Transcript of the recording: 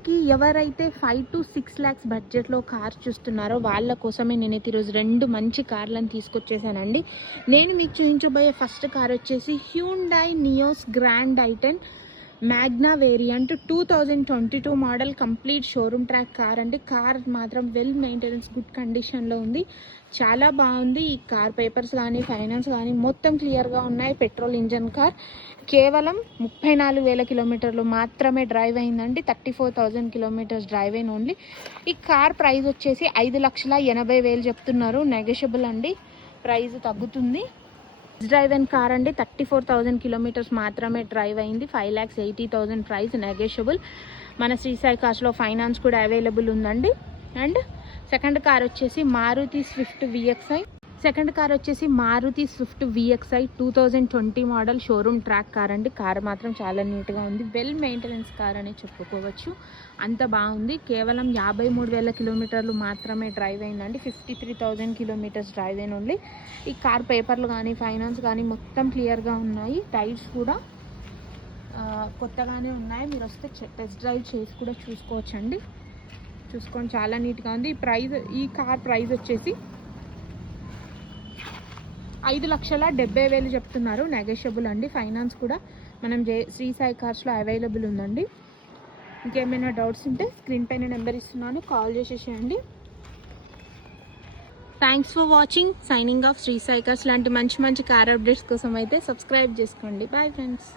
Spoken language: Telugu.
ఇంతకీ ఎవరైతే 5 to 6 lakhs బడ్జెట్లో కార్ చూస్తున్నారో వాళ్ళ కోసమే నేనైతే ఈరోజు 2 మంచి కార్లను తీసుకొచ్చేసానండి. నేను మీకు చూపించబోయే ఫస్ట్ కార్ వచ్చేసి హ్యూండై నియోస్ గ్రాండ్ ఐ10 Magna variant 2022 model complete showroom track car అండి. కార్ మాత్రం వెల్ మెయింటెనెన్స్ గుడ్ కండిషన్లో ఉంది, చాలా బాగుంది. ఈ కార్ పేపర్స్ కానీ ఫైనాన్స్ కానీ మొత్తం క్లియర్గా ఉన్నాయి. పెట్రోల్ ఇంజన్ కార్, కేవలం 34,000 కిలోమీటర్లు మాత్రమే డ్రైవ్ అయిందండి. 34,000 కిలోమీటర్స్ డ్రైవ్ అయిన ఓన్లీ. ఈ కార్ ప్రైస్ వచ్చేసి 5,80,000 చెప్తున్నారు. నెగోషియబుల్ అండి, ప్రైస్ తగ్గుతుంది. డ్రైవ్ అయిన కార్ అండి, 34,000 కిలోమీటర్స్ మాత్రమే డ్రైవ్ అయింది. 5,80,000 ప్రైస్, నెగోషియబుల్. మన శ్రీ సాయి కార్స్లో ఫైనాన్స్ కూడా అవైలబుల్ ఉందండి. అండ్ సెకండ్ కార్ వచ్చేసి Maruti Swift VXi. Second car వచ్చేసి Maruti Swift VXi 2020 model showroom track car అండి. కార్ మాత్రం చాలా నీట్గా ఉంది, వెల్ మెయింటెనెన్స్ కార్ అని చెప్పుకోవచ్చు, అంత బాగుంది. కేవలం 53,000 కిలోమీటర్లు మాత్రమే డ్రైవ్ అయిందండి. 53,000 కిలోమీటర్స్ డ్రైవ్ అయిన ఓన్లీ. ఈ కార్ పేపర్లు కానీ ఫైనాన్స్ కానీ మొత్తం క్లియర్గా ఉన్నాయి. టైర్స్ కూడా కొత్తగానే ఉన్నాయి. మీరు వస్తే టెస్ట్ డ్రైవ్ చేసి కూడా చూసుకోవచ్చండి. చూసుకోండి, చాలా నీట్గా ఉంది. ఈ కార్ ప్రైస్ వచ్చేసి 5,70,000 చెప్తున్నారు. నెగోషియబుల్ అండి, ఫైనాన్స్ కూడా మనం శ్రీ సాయి కార్స్లో అవైలబుల్ ఉందండి. ఇంకేమైనా డౌట్స్ ఉంటే స్క్రీన్ పైన నెంబర్ ఇస్తున్నాను, కాల్ చేసేసేయండి. Thanks for watching. Signing off Shri Sai cars. లాంటి మంచి మంచి కార్ అప్డేట్స్ కోసం అయితే సబ్స్క్రైబ్ చేసుకోండి. Bye friends.